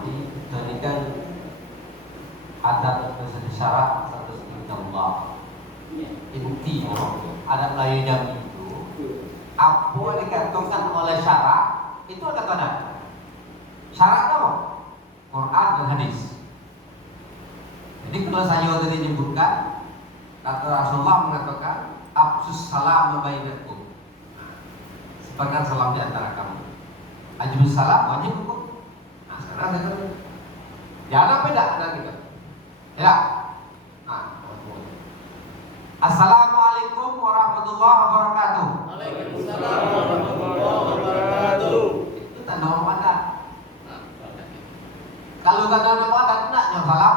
mati ini kan adat syarat satu Allah. Intinya adat layu Jambi itu apa dikatakan oleh syarat itu ada tanda. Syarat apa? Quran dan hadis. Jadi kalau saya tadi menyebutkan kata Rasulullah mengatakan absus salam bainakum. Sebarkan salam di antara kamu. Ajibus salam wajib hukum. Nah sekarang saya kata jangan beda ada kita. Ya. Nah, Assalamualaikum warahmatullahi wabarakatuh. Waalaikumsalam warahmatullahi wabarakatuh. Itu tanda wawadah. Kalau tanda wawadah tidak yang salam.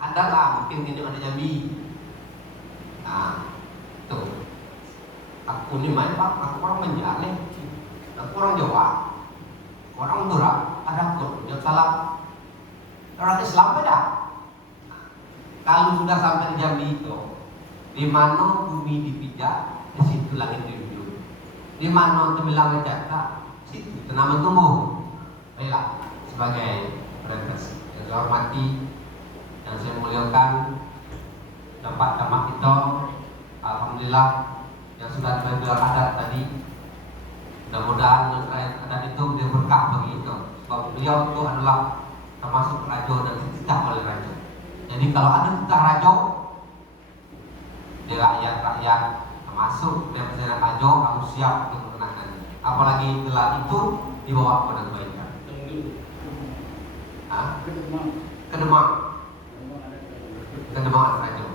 Ada lah mungkin ini ada Jambi. Nah, tuh. Aku ni main pak, aku orang menjalin. Aku orang Jawa. Orang Madura, ada aku yang salam. Orang Islam beda. Kalau sudah sampai di Jambi itu, di mana bumi dipijak, di situ langit dijunjung. Di mana tembilang menjaga, situ tanaman tumbuh. Baiklah, sebagai perintah yang saya hormati, yang saya muliakan, dapat tamak kita, alhamdulillah yang sudah belajar adat tadi. Mudah-mudahan adat itu menjadi berkah bagi kita. Sebab beliau itu adalah termasuk raja dan dititah oleh raja. Jadi kalau ada titah raja di rakyat-rakyat termasuk dari presiden raja harus siap untuk mengenangkan. Apalagi gelar itu dibawa kepada kebaikan. Kedemang raja.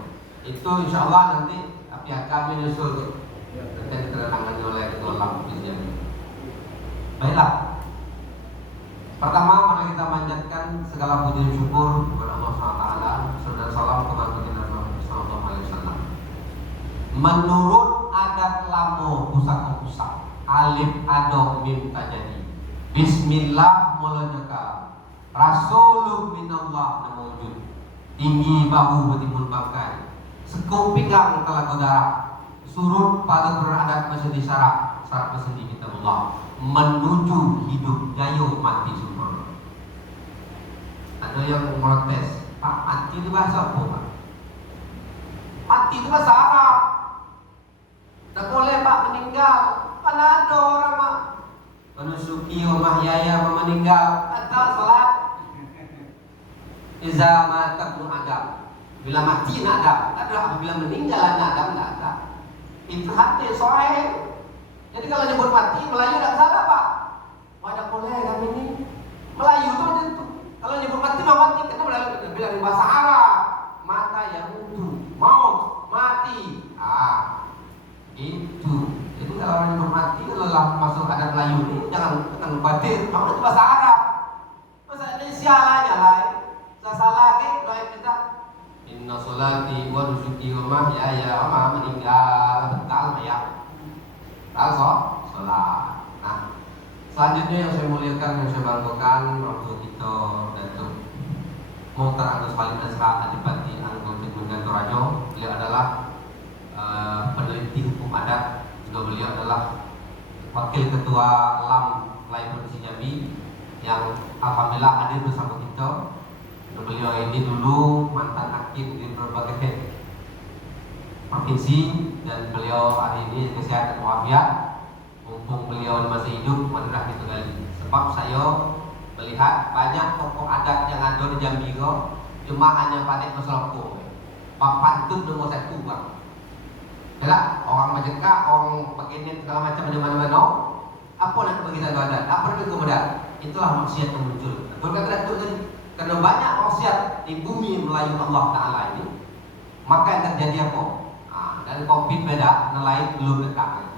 Itu insya Allah nanti pihak kami menyusul nanti diterangkan oleh ketua lapis yang. Baiklah. Pertama, mari kita manjatkan segala puji dan syukur kepada Allah SWT. Salam salam kepada Nabi Sallallahu Alaihi Wasallam. Menurut adat lamo pusaka-pusaka, alif ado mim tajadi. Bismillah mulanya Rasulun minallah namujud. Tinggi bahu betimbul bangkai. Sekup pinggang telah darah. Surut pada beradat masih disyarat. Syarat masih kita Allah. Menuju hidup jayo mati semua. Ada yang protes, Pak, mati itu bahasa apa, Pak? Mati itu bahasa Arab. Tak boleh Pak meninggal. Mana ada orang Pak menusuki rumah yaya meninggal. Batal salat. Iza mata pun ada. Bila mati nak ada. Ada apabila meninggal nak ada. Itu hati soal. Jadi kalau nyebut mati, Melayu tidak salah Pak. Banyak boleh kami ini Melayu itu macam itu. Kalau nyebut mati, mati kita bilang di bahasa Arab. Mata yang utuh, maut, mati. Itu. Jadi kalau orang nyebut mati, kalau masuk adat Melayu ini jangan batin. Kamu itu bahasa Arab. Bahasa Indonesia lah lain. Salah ke doa kita. Inna sholati wa nusuki wa mahyaya wa mamati meninggal betal ya. Sholat. Nah, selanjutnya yang saya muliakan, yang saya banggakan waktu kita Datuk Muhtar Agus Salim Azhar Adipati Anggung Cenggungan Torajo. Beliau adalah peneliti hukum adat. Juga beliau adalah wakil ketua LAM Lain Provinsi Jambi yang alhamdulillah hadir bersama kita. Beliau ini dulu mantan hakim di berbagai provinsi dan beliau hari ini kesehatan walafiat. Mumpung beliau masih hidup, marilah kita gali. Sebab saya melihat banyak tokoh adat yang ada di Jambi cuma hanya pandai berseloko. Pak pantun nomor satu bang. Yalah, orang Majeka, orang begini segala macam di mana-mana. Apa nak bagi satu adat? Apa nak kemudian? Itulah maksiat yang muncul. Berkata Datuk tadi, karena banyak maksiat di bumi Melayu Allah Taala ini, maka yang terjadi apa? Dan COVID beda, nelayan belum dekat.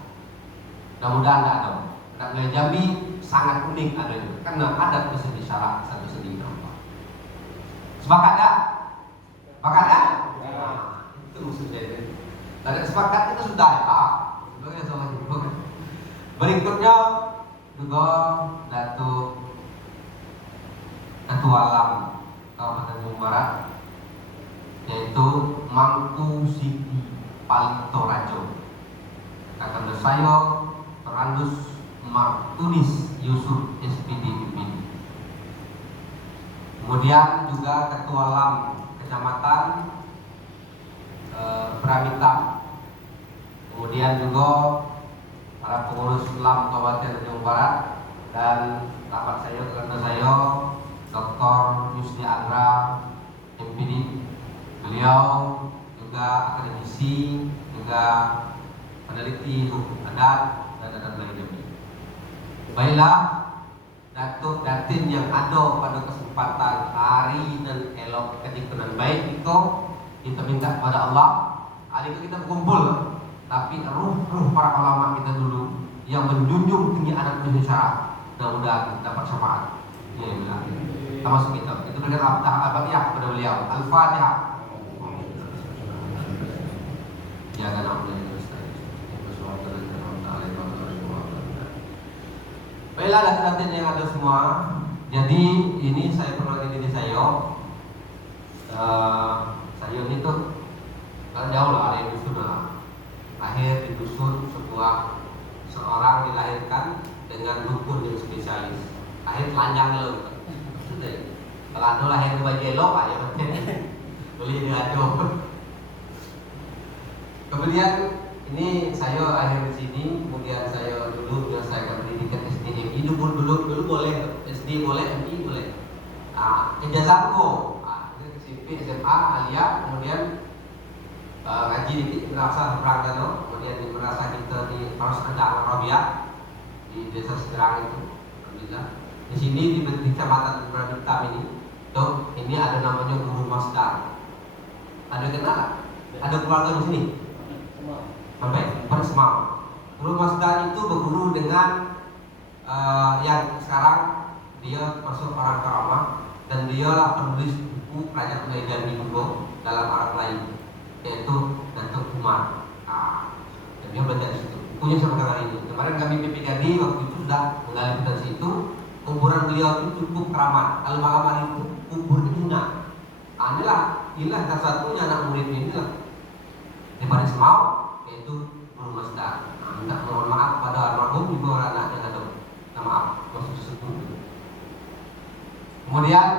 Mudah-mudahan tidak ada. Dan wilayah Jambi sangat unik adanya, karena adat bersedi syarat satu sendiri. Sepakat tak? Sepakat tak? Itu maksudnya. Dan sepakat itu sudah ya. Berikutnya juga Datuk Ketua LAM Kabupaten Jawa Barat, yaitu Mangku Siti Palitorajo. Kakanda saya Terandus Martunis Yusuf SPD. Kemudian juga Ketua LAM Kecamatan Pramitang. Kemudian juga para pengurus LAM Kabupaten Jawa Barat dan rapat saya, ketua saya Dr. Yusni Agra, MPD. Beliau juga akademisi, juga peneliti hukum adat dan adat lainnya. Baiklah, Datuk Datin yang ada pada kesempatan hari dan elok ketikunan baik itu kita minta kepada Allah. Hari itu kita berkumpul, tapi ruh para ulama kita dulu yang menjunjung tinggi adat Indonesia, mudah-mudahan dapat syafaat. Ya, termasuk kita. Itu dengan Al-Fatihah kepada beliau. Al-Fatihah. Jangan ambil baiklah datin yang ada semua. Jadi ini saya perkenalkan diri saya. Saya ini tuh jauh lah dari dusun lah. Lahir di dusun seorang dilahirkan dengan dukun yang spesialis. Lahir telanjang loh. Kalau ada lahir di baju elok ya boleh diadu. Kemudian ini saya lahir di sini, kemudian saya dulu menyelesaikan pendidikan SD MI dulu boleh SD boleh MI boleh. Ijazahku SMP SMA Alia, kemudian ngaji dikit merasa perangkano, kemudian merasa kita di harus ada Arabia di desa Seberang itu. Alhamdulillah. Di sini di Kecamatan Pramitang ini ada namanya Guru Masdar. Ada kenal? Ada keluarga di sini? Sampai pada Semau. Guru Masdar itu berguru dengan yang sekarang dia masuk orang Karamah dan dialah penulis buku Kerajaan Medan Indo dalam Arab lain, yaitu Datuk Umar. Dan dia belajar di situ. Bukunya sampai hari ini. Kemarin kami PPKD waktu itu sudah menggali di situ. Kuburan beliau itu cukup keramat. Kalau malam hari itu kuburnya hina. Inilah salah satunya anak murid inilah daripada Semau, yaitu Guru Masdar. Minta mohon maaf pada almarhum juga orang anak yang ada. Maaf, masuk sepupu. Kemudian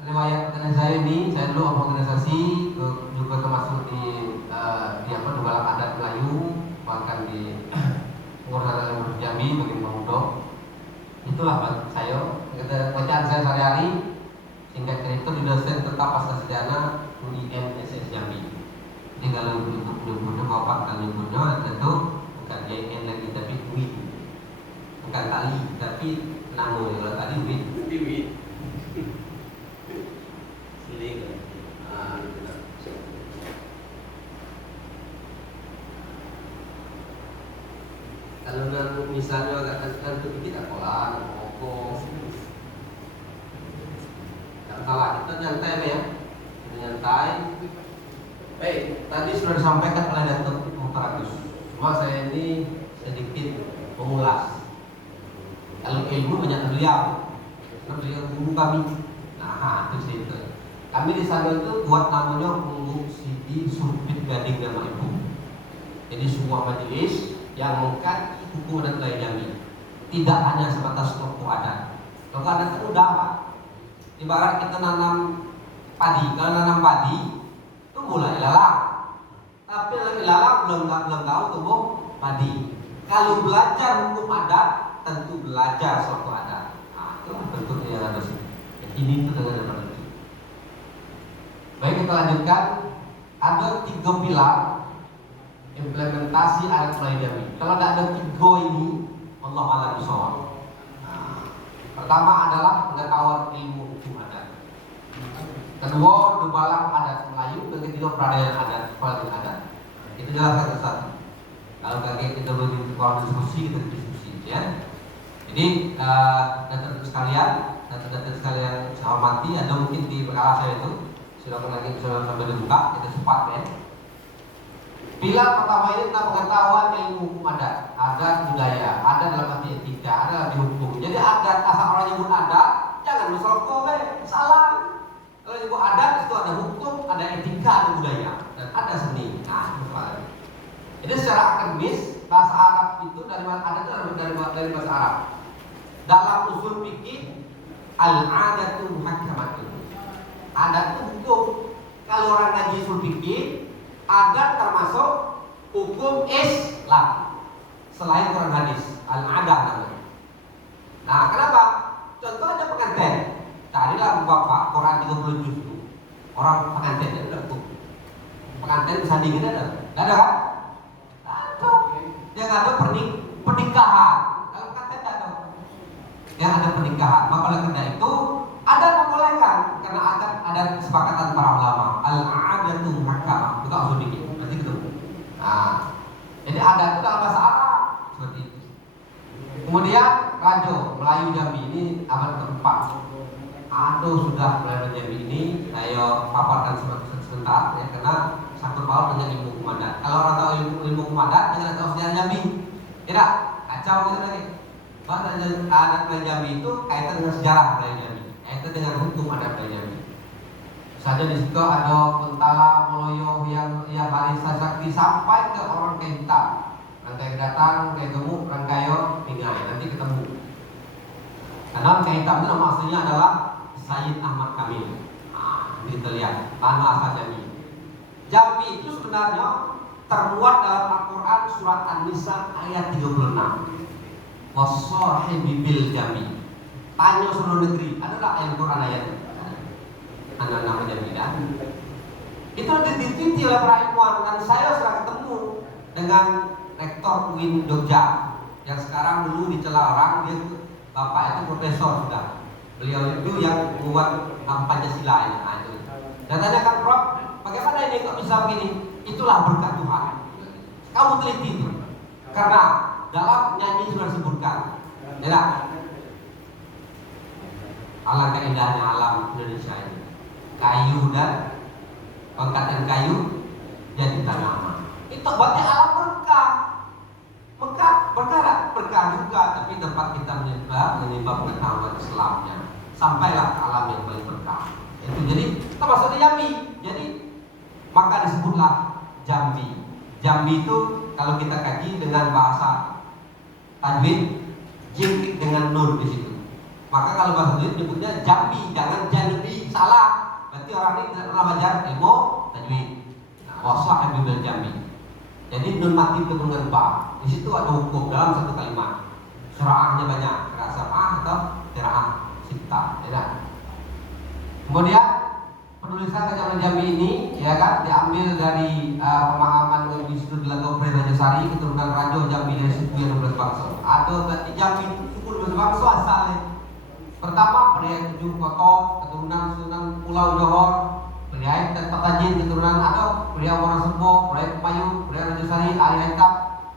riwayat saya ini, saya dulu organisasi juga termasuk di dalam adat Melayu, bahkan di pengurusan Jambi bagian Pemuda. Itulah saya, bacaan saya sehari-hari. Singkat cerita di dosen tetap pasca sarjana UIN SS Jambi. Jadi kalau untuk punya bapak kali punya tentu bukan JN lagi tapi UIN. Bukan tali tapi nama kalau tadi UIN. Kalau misalnya agak tentu kita kolam, pokok, tidak salah kita nyantai ya, nyantai. Tadi sudah disampaikan oleh Datuk Muhtarakus. Cuma saya ini sedikit mengulas. Kalau ilmu banyak beliau, beliau guru kami. Nah itu sih itu. Kami di sana itu buat namanya Punggung Sidi Sumpit Gading dan Ibu. Jadi sebuah majelis yang mengkaji hukum adat wilayah Jambi. Tidak hanya sebatas tokoh adat. Tokoh adat itu udah apa? Ibarat kita nanam padi. Kalau nanam padi itu mulai ilalang. Tapi lagi ilalang belum tahu tumbuh padi. Kalau belajar hukum adat tentu belajar suatu adat. Itu bentuknya yang ada sini. Ini itu dengan peneliti. Baik, kita lanjutkan. Ada 3 pilar implementasi adat wilayah Jambi. Kalau tidak ada 3 ini, Allah a'lam bishawab. Pertama adalah pengetahuan ilmu hukum adat. Kedua, dubalang adat Melayu. Dan ketiga, peradaban adat, peradaban adat. Itu jelas satu-satu. Kalau kaget kita belum diskusi, kita diskusi, ya. Jadi, data sekalian saya hormati, ada mungkin di perkara saya itu. Silakan lagi sambil dibuka, kita cepat ya. Pilar pertama ini tentang pengetahuan ilmu hukum adat, budaya, adat dalam arti etika, adat dalam hukum. Jadi adat, asal orang nyebut adat, jangan berserokok, salah. Kalau nyebut adat itu ada hukum, ada etika, ada budaya, dan ada seni. Nah, itu soalnya. Jadi secara akademis bahasa Arab itu dari bahasa Arab. Dalam usul fikih al-adatu muhakkamatun. Adat itu hukum. Kalau orang ngaji usul fikih, adat termasuk hukum Islam. Selain Quran hadis, al-adah namanya. Nah, kenapa? Contoh aja pengantin. Carilah bapak Quran 30 juz itu. Orang pengantin dia udah hukum. Pengantin bersanding ini ada. Enggak ada kan? Ada. Yang ada pernikahan. Kalau pengantin enggak ada. Yang ada pernikahan. Maka oleh karena itu ada membolehkan karena ada kesepakatan para ulama. Al-adatu mahkamah. Bukan usul fikih. Berarti gitu. Nah, jadi adat itu dalam bahasa Arab seperti itu. Kemudian Rajo Melayu Jambi ini abad keempat. Aduh, sudah Melayu Jambi ini saya paparkan sebentar ya, karena sangkut paut dengan ilmu hukum adat. Kalau orang tahu ilmu hukum adat, jangan tahu sejarah Jambi. Tidak, kacau gitu lagi. Bahkan adat Melayu Jambi itu kaitan dengan sejarah Melayu Jambi, kaitan dengan hukum adat Melayu Jambi. Saja di situ ada Pentala, Moloyo, yang barisan sakti sampai ke orang Kenta. Rangkai datang, rangkai gemuk, rangkayo, pingai, nanti ketemu. Karena rangkai hitam itu nama aslinya adalah Sayyid Ahmad Kamil. Nah, kita lihat tanah asal Jambi. Jambi itu sebenarnya termuat dalam Al-Quran surat An-Nisa ayat 36. Wasahibi bil Jambi. Tanya seluruh negeri, ada tak Al-Quran ayat itu? Anak nama Jambi kan? Itu diteliti oleh para ilmuwan dan saya sudah ketemu dengan Rektor UIN Jogja yang sekarang dulu dicela orang, dia bapak itu profesor sudah. Beliau itu yang membuat Pancasila ini. Nah, itu. Dan tanyakan Prof, bagaimana ini kok bisa begini? Itulah berkat Tuhan. Kamu teliti itu. Karena dalam nyanyi sudah disebutkan. Ya, alangkah indahnya alam Indonesia ini. Kayu dan pangkatan kayu jadi tanaman. Itu berarti alam berkah. Berkah juga, tapi tempat kita menimba pengetahuan Islamnya. Sampailah ke alam yang paling berkah. Itu jadi termasuk di Jambi. Jadi maka disebutlah Jambi. Jambi itu kalau kita kaji dengan bahasa tajwid, jim dengan nur di situ. Maka kalau bahasa tajwid menyebutnya Jambi, jangan Jambi, salah. Berarti orang ini tidak pernah belajar ilmu tajwid. Nah, waslah bil Jambi. Jadi nun mati keturunan ba. Di situ ada hukum dalam satu kalimat. Qiraahnya banyak, qiraah sab'ah atau qiraah sittah, ya kan? Kemudian penulisan Kejaman Jambi ini ya kan diambil dari pemahaman di situ dilakukan Raja Sari keturunan Rajo Jambi dari suku yang 12 bangsa. Ada berarti Jambi itu suku 12 bangsa asalnya. Pertama Priai 7 Koto keturunan Pulau Johor, Priai Patajin keturunan ada Priai Wonosobo, Priai Pemayu, Priai Raja Sari, Ali Haitap,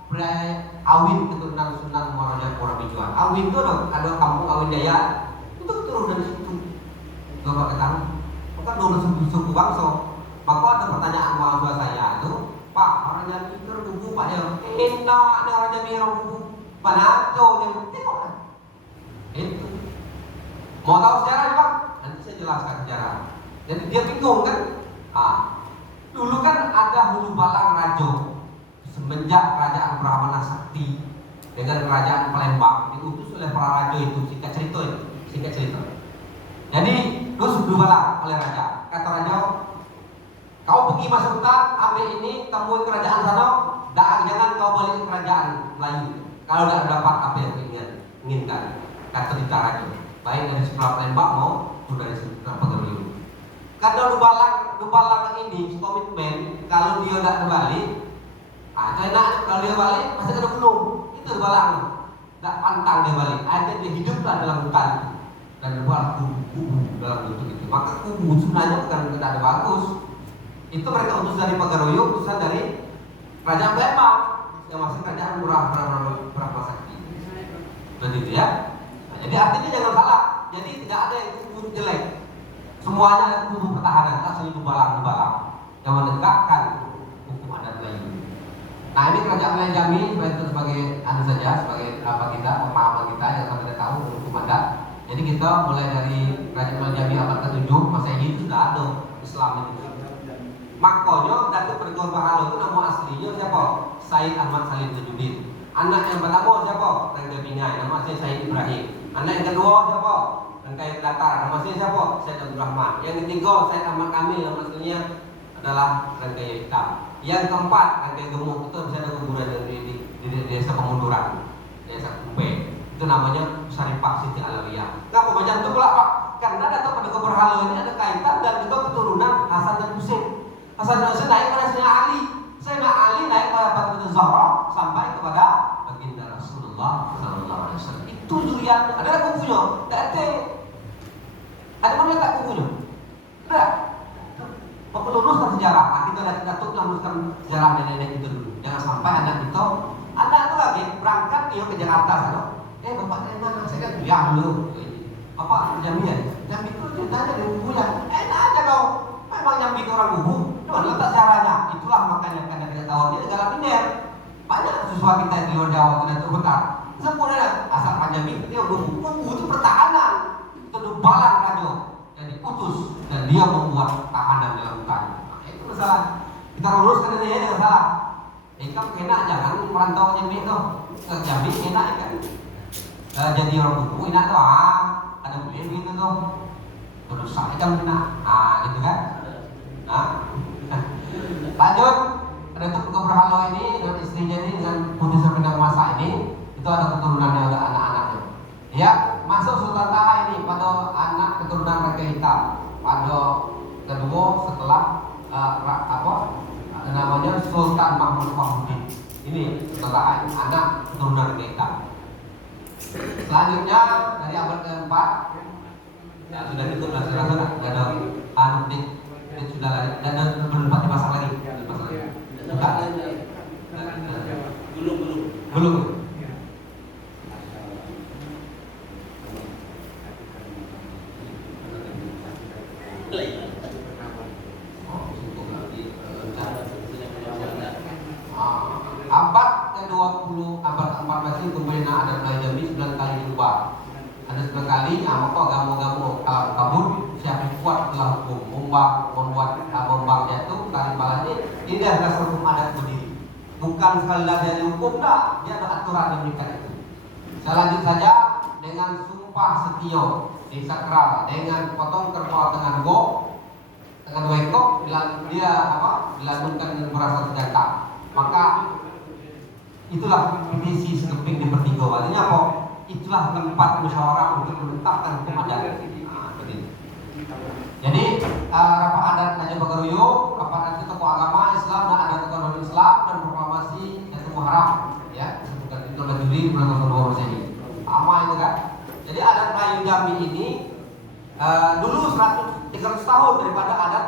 Priai Awin keturunan Sunan Muarajambi Purabijuan. Awin itu ada kampung Awin Jaya, itu keturunan dari situ. Coba ketahui, bukan dulu suku bangsa. Maka ada pertanyaan mahasiswa saya itu, Pak, orang Jambi itu rubu Pak ya? Enak nih orang Jambi rubu, Banaco yang tengok kan? Itu. Mau tahu sejarah Pak? Nanti saya jelaskan sejarah. Jadi dia bingung kan? Dulu kan ada Hulu Balang Rajo. Semenjak kerajaan Brahmana Sakti dengan kerajaan Palembang diutus oleh para raja itu, singkat cerita. Jadi terus Balang oleh raja. Kata raja, kau pergi masuk hutan, ambil ini, temuin kerajaan sana, dan jangan kau balik ke kerajaan Melayu. Kalau tidak dapat apa yang inginkan, kata cerita raja. Baik dari sekolah Palembang mau dari sekolah Pagaluyu. Karena Dubalang ini komitmen kalau dia tidak kembali. Enak kalau dia balik pasti kena gunung. Itu Dubalang. Tak pantang dia balik. Akhirnya dia hiduplah dalam hutan dan dibuat kubu dalam bentuk itu. Maka kubu sebenarnya bukan tidak ada bagus. Itu mereka utus dari Pagaroyo, utusan dari Kerajaan Palembang yang masih kerajaan Brahma Sakti. Begitu ya. Nah, jadi artinya jangan salah. Jadi tidak ada yang kubu jelek. Semuanya kubu pertahanan. Asli Dubalang yang menegakkan hukum adat Melayu. Nah ini kerajaan Melayu Jambi sebagai saja sebagai kita pemahaman kita yang kita tahu hukum adat. Jadi kita mulai dari kerajaan Melayu Jambi abad ke-7 Masehi itu sudah ada Islam itu. Makanya Datuk Perguruan Pahala itu nama aslinya siapa? Said Ahmad Salim Tajuddin. Anak yang pertama siapa? Rangga Bingai, nama asli Said Ibrahim. Anak yang kedua siapa? Rangkai datar. Nama saya siapa? Syed Abdul Rahman. Yang ketiga Syed Ahmad Kamil, yang maksudnya adalah rangkai hitam. Yang keempat rangkai gemuk, itu bisa ada kuburan di desa Pemunduran, desa Kumpe. Itu namanya Syarifah Siti Alawiyah. Kenapa banyak itu pula Pak? Karena Datuk Paduka Berhala ini ada kaitan dan juga keturunan Hasan dan Husain. Hasan dan Husain naik pada Sayyidina Ali, Sayyidina Ali naik pada Fatimah Zahra sampai kepada baginda Rasulullah Sallallahu Alaihi Wasallam. Itu zuriat. Ada kubunya? Ada mana letak kubunya? Ada. Meluruskan sejarah. Kita Datuk meluruskan sejarah nenek itu dulu. Jangan sampai anak itu lagi berangkat dia ke Jakarta sana. Bapak dari mana? Saya kan ya dulu. Bapak Jambi ya? Jambi itu ceritanya dari kubunya. Enak aja kau. Memang Jambi itu orang kubu. Cuma letak sejarahnya. Itulah makanya karena kita tahu dia negara Minder. Banyak siswa kita di luar Jawa tidak terbentar. Sempurna asal Jambi dia kubu itu pertahanan. Itu dubalan radio. Jadi putus dan dia membuat tahanan dalam hutan. Itu masalah. Kita luruskan ini ya masalah. Kamu enak jangan merantau Jambi itu. Ke Jambi enak kan. Jadi orang kubu enak tuh ada beli gitu tuh terus saya kan enak gitu kan. Lanjut ada tuh Berhala ini dan istrinya ini dengan putih sependang masa ini itu ada keturunannya, ada anak-anaknya ya. Masuk Sultan Taha ini pada anak keturunan Rangkai Hitam pada kedua setelah namanya Sultan Mahmud Fahmuddin. Ini Sultan Taha anak keturunan Rangkai Hitam. Selanjutnya dari abad keempat ya sudah cukup lah, saya rasa ada sudah lari dan belum dipasang lagi. Belum. Abad ke-20, abad ke-14 itu kemudian ada Melayu Jambi 9 kali diubah. Ada 9 kali, maka gamu-gamu kalau kabur siapa yang kuat telah hukum membuat bombang jatuh kali balanya. Ini dah dasar hukum adat berdiri. Bukan sekali lagi dari hukum dah, dia ada aturan yang mengikat itu. Saya lanjut saja dengan sumpah setia di sakral dengan potong kerbau dengan wekok dia dilantunkan dengan berasa senjata. Maka itulah misi sekeping di Pertigo. Artinya apa? Itulah tempat musyawarah untuk menetapkan hukum adat. Jadi rapat adat Raja Bagaruyo, rapat adat tokoh agama Islam dan ada tokoh non Islam dan proklamasi Jatuh Muharram, ya bukan itu lagi Juli bulan tahun 2 ini. Sama itu kan. Jadi adat Melayu Jambi ini dulu 300 tahun daripada adat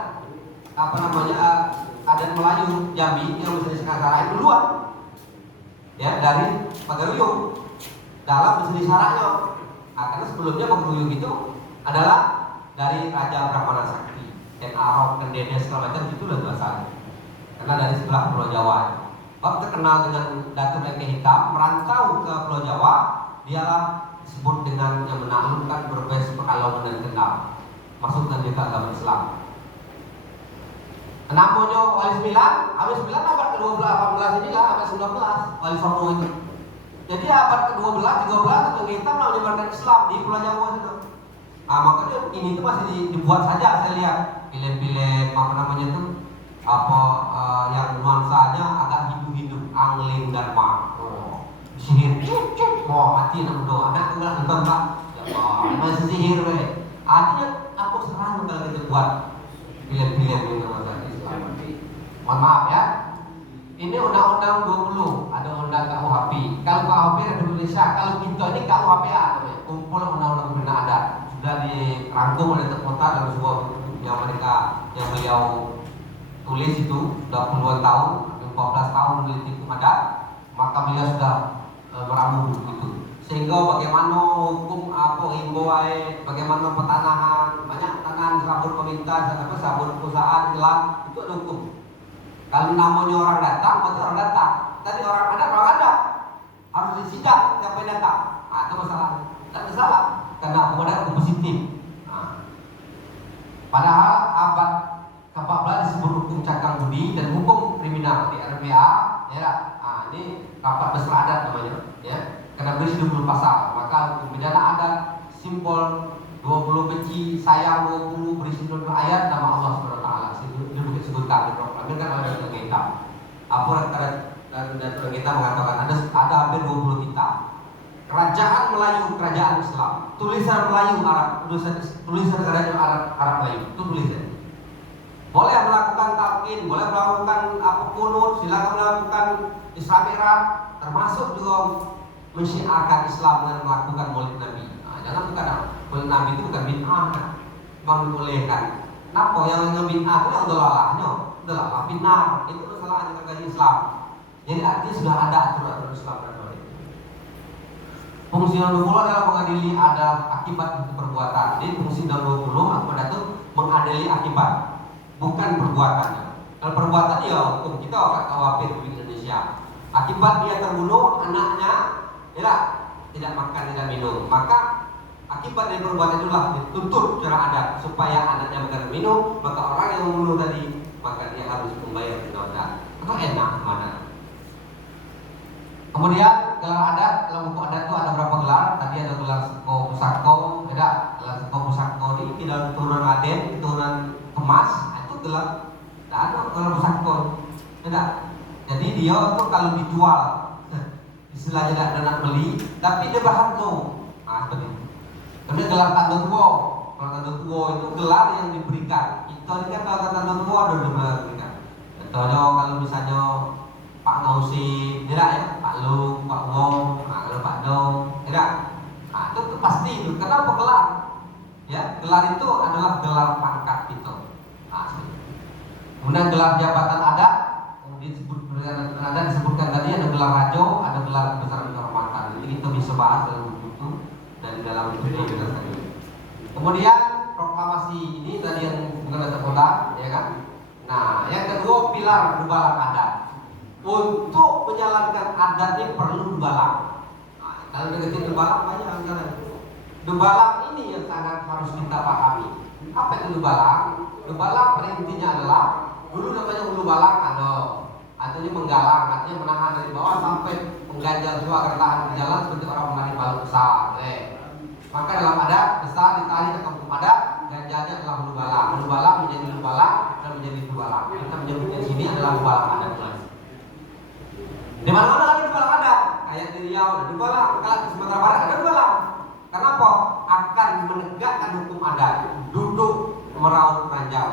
adat Melayu Jambi yang bisa sekarang duluan. Ya dari Bagaruyo dalam menjadi syaratnya. Karena sebelumnya Bagaruyo itu adalah dari Raja Brahmana Sakti dan Arok dan Dedes segala macam itu lah asalnya. Karena dari sebelah Pulau Jawa. Bab terkenal dengan Datuk Rangkai Hitam merantau ke Pulau Jawa, dialah disebut dengan yang menaklukkan berbes Pekalongan dan Kendal, masukkan juga agama Islam. Namanya Wali 9 abad ke-12, 18 inilah abad 19 Wali Songo itu. Jadi abad ke-12, 13 Datuk Hitam menyebarkan Islam di Pulau Jawa itu. Makanya ini tuh masih dibuat saja, saya lihat film-film yang nuansanya agak hidup-hidup, angling dharma, sihir, mati nak doa, anak enggak nonton Pak, ya masih sihir artinya aku serang kalau kita buat film-film itu Islam. Mohon maaf ya. Ini undang-undang 20, ada undang KUHP. Kalau KUHP Republik Indonesia, kalau kita ini KUHPA namanya, kumpul undang-undang pembinaan adat. Sudah dirangkum oleh Kota dalam sebuah yang beliau tulis itu sudah puluhan tahun, 14 tahun meneliti hukum adat, maka beliau sudah meramu itu. Sehingga bagaimana hukum himbauan, bagaimana petanahan, banyak petanahan sabun pemerintah, sabun perusahaan, gelang itu ada hukum. Kalau namanya orang datang, berarti orang datang. Tadi orang ada harus disidak siapa yang datang. Itu masalah. Tidak masalah karena hukum adat hukum positif. Padahal abad ke-14 disebut hukum cakang budi dan hukum kriminal di RPA. Ya, ini rapat besar adat namanya. Ya, karena berisi 20 pasal. Maka hukum pidana adat, simbol 20 benci, sayang, 20 berisi 20 ayat nama Allah SWT. Itu disebutkan di program kan ada dalam kitab. Apa dalam kita mengatakan ada hampir 20 kitab. Kerajaan Melayu, kerajaan Islam, tulisan Melayu Arab, tulisan kerajaan Arab Melayu, itu tulisan. Boleh melakukan talqin, boleh melakukan apapun, silakan melakukan Islam Arab, termasuk juga mensyiarkan Islam dengan melakukan Maulid Nabi. Nah, jangan bukan Maulid Nabi itu bukan bid'ah, kan? Bang dibolehkan. Kenapa yang bid'ah itu yang dolalahnya, dolalah bid'ah, itu kesalahan terkait Islam. Jadi artinya sudah ada aturan Islam dan Maulid. Fungsi yang 20 adalah mengadili ada akibat untuk perbuatan. Jadi fungsi yang 20 apa itu mengadili akibat, bukan perbuatannya. Kalau perbuatan ya hukum kita KUHP Republik Indonesia. Akibat dia terbunuh, anaknya tidak makan, tidak minum, maka akibat dari perbuatan itulah dituntut secara adat supaya anaknya makan dan minum, maka orang yang membunuh tadi maka dia harus membayar denda. Itu enak mana? Kemudian gelar adat, dalam buku adat itu ada berapa gelar? Tadi ada gelar seko pusako, gelar seko pusako ini dalam keturunan Aden, keturunan Kemas, itu gelar. Tidak ada gelar pusako, tidak. Jadi dia itu kalau dijual, istilahnya tidak ada nak beli, tapi dia berharga. Nah, seperti itu. Kemudian gelar tanda tua, gelar tanda tua itu gelar yang diberikan. Itu ini kan gelar tanda tua ada diberikan. Contohnya kalau misalnya Pak Ngausi, tidak ya, Pak Lung, Pak Wong, kalau Pak Dong, tidak. Nah, itu pasti itu. Kenapa gelar? Ya, gelar itu adalah gelar pangkat kita. Nah, kemudian gelar jabatan adat, ada disebutkan tadi ada gelar rajo, ada gelar kebesaran kehormatan. Ini kita bisa bahas dalam buku itu dan di dalam buku itu kita tadi. Kemudian proklamasi ini tadi yang bukan ada kota, ya kan? Nah, yang kedua pilar dubalang adat. Untuk menjalankan adat ini perlu dubalang. Nah, kalau deketin dubalang banyak anggaran. Dubalang ini yang sangat harus kita pahami. Apa itu dubalang? Dubalang pada intinya adalah dulu namanya hulu balang artinya menggalang, artinya menahan dari bawah sampai mengganjal semua agar tahan di jalan seperti orang menarik balok besar. Maka dalam adat besar ditarik ke kampung adat, ganjalnya adalah hulu balang. Hulu balang menjadi hulu balang dan menjadi hulu balang. Kita menyebutnya di sini adalah hulu balang adat. Di mana-mana ada hulu balang adat, kayak di Riau ada hulu balang, kalau di Sumatera Barat ada hulu balang. Kenapa? Akan menegakkan hukum adat, duduk meraut ranjau,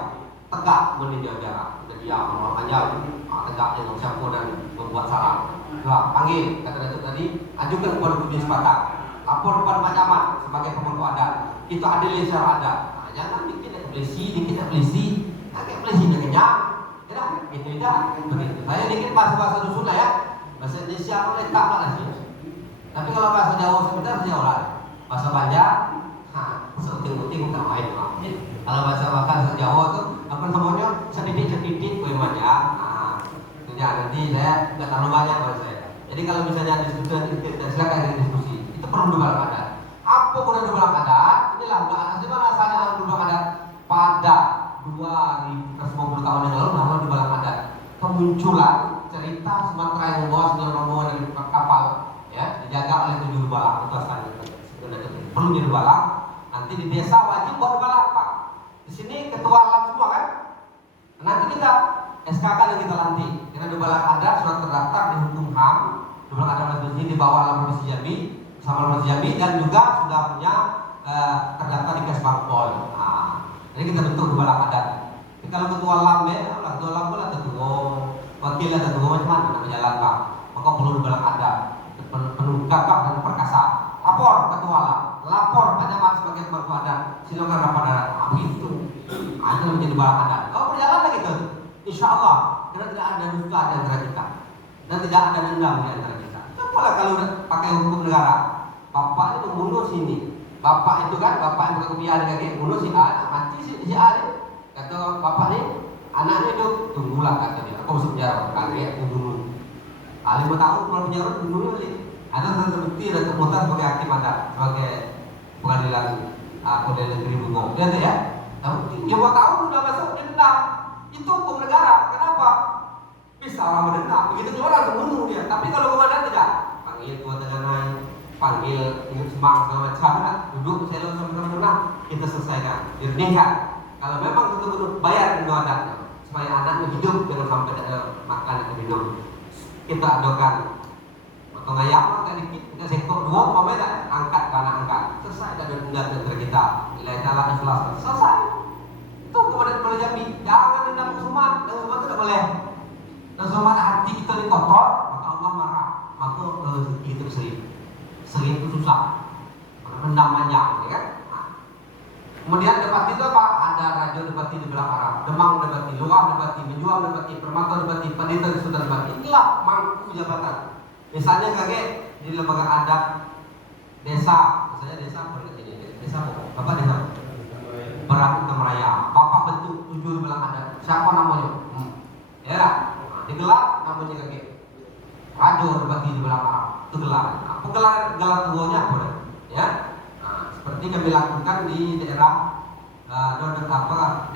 tegak meninjau jarak. Ya, orang panjang, tegak dengan siapa dan membuat salah. Dua, panggil, kata Datuk tadi, ajukan kepada Budi Sebatang, lapor kepada Pak Camat sebagai pemangku adat. Itu adil secara adat. Nah, jangan dikit dikit pelisi, agak pelisinya kenyang. Ya, itu tidak. Begitu. Saya dikit bahasa dusun lah ya. Bahasa Indonesia boleh tak lah sih. Tapi kalau bahasa Jawa sebentar Jawa lah. Bahasa Banjar, seuting-uting tak main lah. Kalau bahasa Jawa tuh apa namanya sedikit kue manja. Nah, nanti saya nggak terlalu banyak bahasa saya. Jadi kalau misalnya diskusi, silakan diskusi. Itu perlu dubalang adat. Apa guna dubalang adat? Inilah bagaimana asalnya dubalang adat pada 2050 tahun yang lalu bahwa dubalang adat kemunculan cerita Sumatera yang membawa 9 rombongan dari kapal, ya dijaga oleh 7 dubalang itu asalnya. Perlu dubalang. Nanti di desa wajib buat dubalang Pak. Di sini ketua alam semua kan? Nanti kita SKK yang kita lantik. Karena dubalang adat sudah terdaftar di hukum HAM. Dubalang adat ini di bawah alam Provinsi Jambi, bersama Provinsi Jambi dan juga sudah punya terdaftar di Kesbangpol. Nah, jadi kita bentuk dubalang adat. Jadi kalau ketua alam ketua alam pun ada ketua, wakil ada ketua macam-macam nak berjalan Pak. Maka perlu dubalang adat, penuh gagah dan perkasa. Lapor ketua alam, lapor Pak Camat sebagai pemangku adat. Silakan rapat adat. Itu menjadi dubalang adat. Kalau berjalan lagi gitu, insya Allah karena tidak ada dusta di antara kita dan tidak ada dendam di antara kita. Apalah kalau pakai hukum negara, bapak itu membunuh sini, bapak itu kan bapak yang berkebiayaan kaki bunuh si A, mati si A ni. Kata bapak ni, anaknya itu tunggulah kata dia. Aku masuk penjara, kakek aku bunuh. 5 tahun pulang penjara bunuh lagi. Ada terbukti dan termutar sebagai hakim adat, sebagai pengadilan kode negeri Bungo. Lihat ya. Ya 2 tahun sudah masuk dendam. Itu hukum negara. Kenapa? Bisa orang berdendam. Begitu keluar langsung bunuh dia. Tapi kalau komandan tidak, panggil tua tengah naik, panggil ingat semang segala macam, duduk selo sama-sama, kita selesaikan, dirdingkan. Kalau memang betul-betul bayar dua adatnya, supaya anaknya hidup dengan sampai makan dan minum, kita adokan potong ayam agak dikit, kita sektor dua, pokoknya angkat karena angkat, selesai dan denda negara kita, nilai jalan ikhlas, selesai. Itu kepada Kepala Jambi, jangan dendam kesumat, dan kesumat tidak boleh. Dan kesumat hati kita dikotor, maka Allah marah, maka rezeki itu sering itu susah, rendam panjang, ya kan? Kemudian debati itu apa? Ada raja debati di belah Arab, Demang debati, Luar debati, Menjual debati, Permata debati, Pendeta di Sudan debati. Inilah mangku jabatan. Misalnya kakek di lembaga adat desa, misalnya desa desa bapak desa Beraku Kemeraya, bapak bentuk 7 di belah adat. Siapa namanya? Ya, digelar namanya kakek. Raja debati di belah Arab, itu gelar. Apa gelar tuanya apa? Ya. Seperti kami lakukan di daerah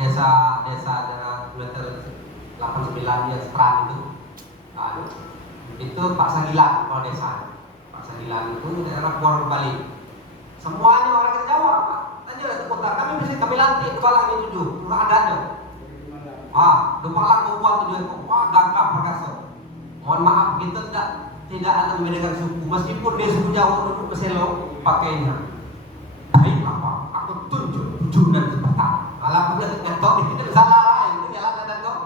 desa daerah kilometer 89 yang Seran itu Pak Sagilan kalau desa. Pak Sagilan itu daerah Kuala Bali. Semuanya orang Jawa, Pak. Tanya dari kota kami bisa kami lantik kepala yang 7, rumah adatnya. Kepala membuat 7 ekor, gagah perkasa. Mohon maaf kita tidak ada membedakan suku, meskipun dia suku Jawa duduk ke selo pakainya. Baik apa? Aku tunjuk tujuan sebentar. Kalau aku bilang ngetok itu salah, itu jalan dan kok.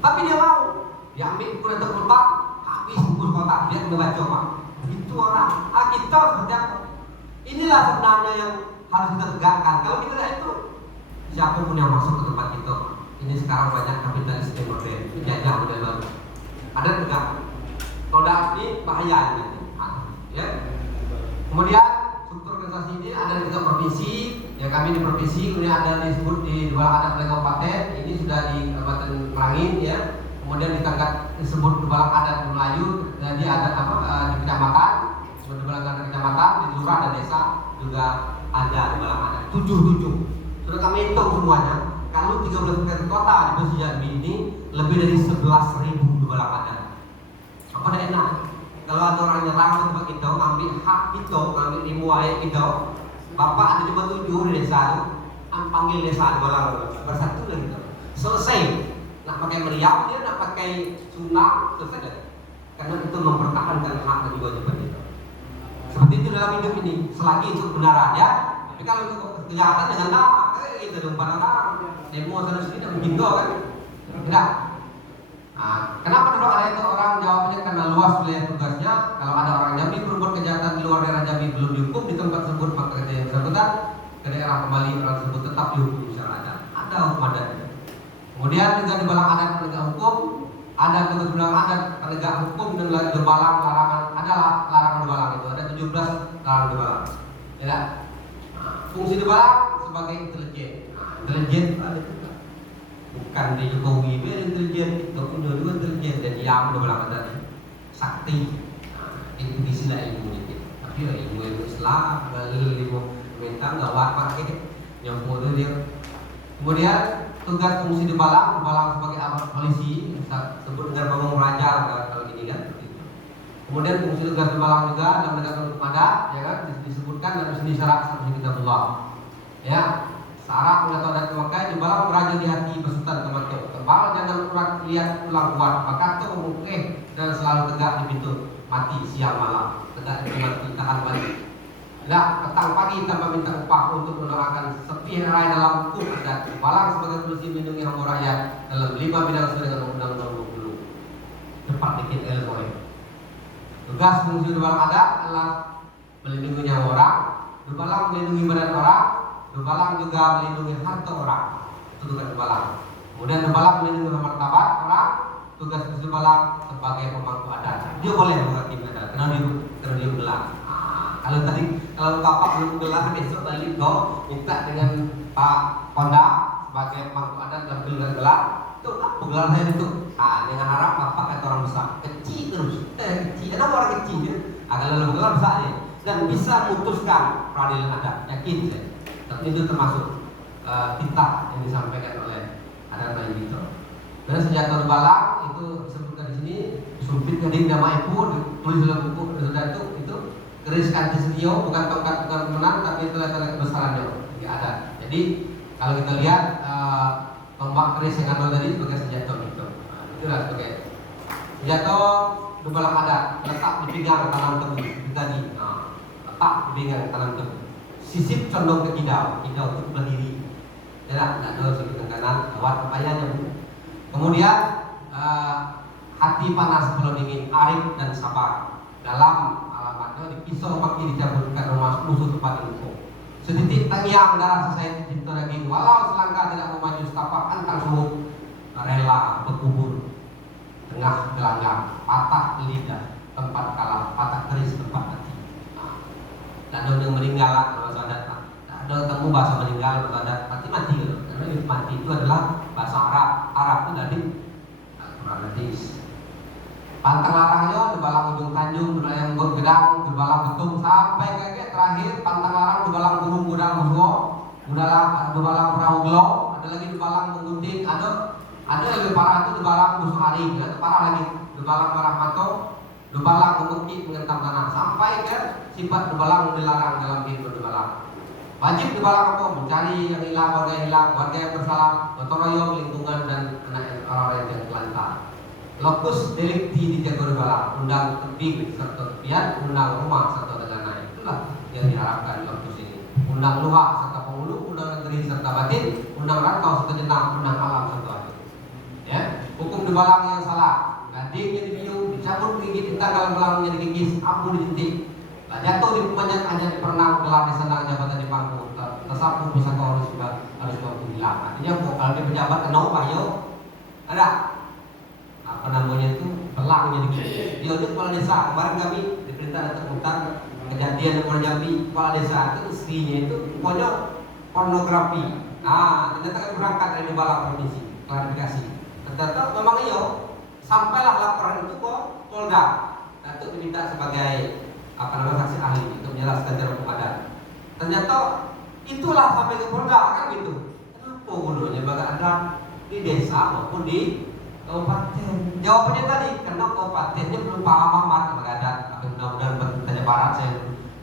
Tapi dia mau, dia ambil buku dan kotak, habis buku kotak dia membaca Pak. Begitu orang. Kita seperti apa? Inilah sebenarnya yang harus kita tegakkan. Kalau kita tidak itu, siapapun yang masuk ke tempat kita, ini sekarang banyak kapitalisme modern, dijajah model baru. Ada tegak. Kalau tidak ini bahaya ini. Ya. Kemudian organisasi ini ada di provinsi, ya kami di provinsi, kemudian ada disebut di Kepala Adat Kabupaten, ini sudah di Kabupaten Merangin, ya. Kemudian disebut Kepala Adat Melayu, jadi ada di kecamatan, di Kepala Adat kecamatan, di lurah dan desa juga ada di Kepala Adat 7. Sudah kami hitung semuanya. Kalau 13 kabupaten kota di Provinsi Jambi ini lebih dari 11.000 Kepala Adat. Apa dah enak? Kalau ada orang nyerang ke tempat kita, ngambil hak kita, ngambil rimuai kita, bapak ada cuma 7 di desa itu, panggil desa di Balang bersatu lah gitu. Selesai. Nak pakai meriam, dia nak pakai sunnah, selesai dah. Karena itu mempertahankan hak dan kewajiban kita. Seperti itu dalam hidup ini, selagi itu benar aja. Tapi kalau itu kejahatan dengan nama, kita umpan orang, demo sana sini dan begitu kan? Tidak. Kenapa dulu ada itu orang jawabnya karena luas wilayah tugasnya. Kalau ada orang Jambi berbuat kejahatan di luar daerah Jambi belum dihukum di tempat tersebut, maka kejahatan bersangkutan ke daerah kembali orang tersebut tetap dihukum secara adat. Ada hukum adat. Kemudian juga di Balang Adat penegak hukum, ada tugas Balang Adat penegak hukum dan di Balang larangan, ada larangan di Balang itu ada 17 larangan di Balang. Ya. Fungsi di Balang sebagai intelijen. Intelijen bukan di Jokowi, dia intelijen, kita punya juga intelijen dan diam di belakang tadi sakti. Itu disilah ilmu ini, tapi ilmu Islam, ilmu mental nggak pakai yang bodoh dia. Kemudian tugas fungsi di Balang sebagai aparat polisi, sebut dengan bangun raja kalau gini kan. Kemudian fungsi tugas di Balang juga dalam menegakkan hukum adat, ya kan, disebutkan dalam sini syarat seperti kitabullah. Ya. Syarat atau adat memakai di Balang beraja di hati besutan kematian. Tebal jangan urat lihat tulang kuat, maka tuh mungkin dan selalu tegak di pintu mati siang malam. Tegak di mati tahan balik. Tidak petang pagi tanpa minta upah untuk menerangkan sepi rai dalam hukum adat. Balang sebagai polisi melindungi hamba rakyat dalam 5 bidang sesuai dengan Undang-Undang 20. Cepat dikit LOE. Tugas fungsi di Balang adat adalah melindungi nyawa orang, di Balang melindungi badan orang, Dubalang juga melindungi harta orang, itu tugas Dubalang. Kemudian Dubalang melindungi martabat orang, tugas Dubalang sebagai pemangku adat. Dia boleh menghakimi adat, karena dia gelar. Kalau bapak belum gelar besok balik kau minta dengan Pak Ponda sebagai pemangku adat dan gelar, itu apa gelar saya itu? Dengan harap bapak kata orang besar, kecil terus, kecil. Ada orang kecil dia, kalau gelar besar dia dan bisa memutuskan peradilan adat, yakin saya. Tapi itu termasuk kitab yang disampaikan oleh adat Melayu itu. Dan senjata Balang itu disebutkan di sini, sumpit gading damai pun tulis dalam buku sudah itu keris kanti setio, bukan tongkat, bukan menang, tapi tanda-tanda kebesarannya di adat. Jadi kalau kita lihat tombak keris yang ada tadi sebagai senjata gitu. Nah, itulah sebagai senjata dubalang adat, letak di pinggang tanam tebu itu tadi. Nah, letak di pinggang tanam tebu. Sisip condong ke kidau, kidau itu berdiri. Tidak ada sisi ke kanan, lewat kepayanya. Kemudian hati panas sebelum dingin, arif dan sabar. Dalam alamatnya dipisau maki dicabutkan rumah musuh tempat info. Setitik tangiang darah selesai cinta daging, walau selangkah tidak mau maju setapak antang suhu, rela berkubur tengah gelanggang, patah lidah tempat kalah, patah keris tempat mati. Dan ada yang meninggal lah kalau sahadat. Ada temu bahasa meninggal atau ada mati gitu. Karena mati itu adalah bahasa Arab. Arab itu dari Al-Quran hadis. Pantang larangnya di balang ujung tanjung, di yang gedang, di balang betung sampai kayak terakhir pantang larang di balang burung gudang musuh, di balang perahu gelo, ada lagi di balang menggunting, ada lebih parah itu di balang musuh hari, itu parah lagi di balang marah mato, di balang memukti mengentam tanah sampai ke sifat di balang dilarang dalam kehidupan di balang. Wajib di balang apa? Mencari yang hilang, warga yang bersalah, gotong royong, lingkungan dan anak orang yang telantar. Lokus delikti dijaga di balang, undang tebing serta tepian, undang rumah serta tenganai. Itulah yang diharapkan di lokus ini. Undang luar serta penghulu, undang negeri serta batin, undang rantau serta jenang, undang alam serta batin. Ya, hukum di balang yang salah, gadingnya dibiu, dicabut gigi, ditanggal belangnya digigis, abu dijentik. Jatuh di pemanjat hanya diperenang, gelar disenang, jabatan di panggung, tersapu bisa kau harus hilang. Artinya kalau di pejabat kenau bayo ada apa namanya itu pelangnya digigit. Dia itu kepala desa. Kemarin kami diperintah datang hutan kejadian di Muara Jambi, kepala desa itu istrinya itu pokoknya pornografi. Nah, ternyata kami berangkat dari balang provinsi klarifikasi. Ternyata memang iyo sampailah laporan itu ke Polda. Itu diminta sebagai saksi ahli untuk menjelaskan cara hukum adat. Ternyata itulah sampai ke Polda kan gitu. Kenapa bodohnya baga ada di desa maupun di kabupaten? Jawabannya tadi karena kabupatennya belum paham amat baga adat. Tapi mudah-mudahan bertanya barat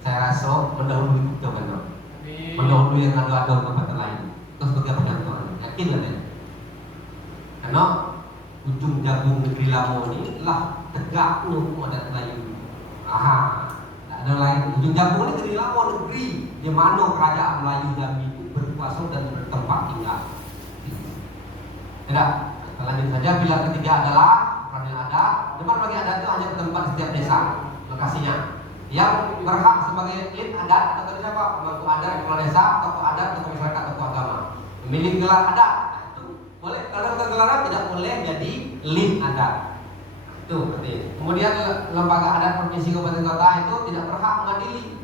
saya rasa mendahului itu kan. Mendahului yang ada kabupaten lain. Terus sebagai penonton yakin lah ya. Karena ujung jagung negeri Lamo ini lah tegak hukum adat Melayu. Ada lain ujung jagung ini negeri Lamo, negeri di mana kerajaan Melayu Jambi itu berkuasa dan bertempat tinggal. Tidak, lanjut saja. Bila ketiga adalah peradilan adat. Depan bagi adat itu hanya tempat di setiap desa lokasinya. Yang berhak sebagai elit adat atau siapa? Pemangku adat, kepala desa, tokoh adat, tokoh masyarakat, tokoh agama. Memiliki gelar adat. Nah, itu boleh. Kalau kegelaran tidak boleh jadi elit adat. Itu penting. Kemudian lembaga adat provinsi kabupaten kota itu tidak berhak mengadili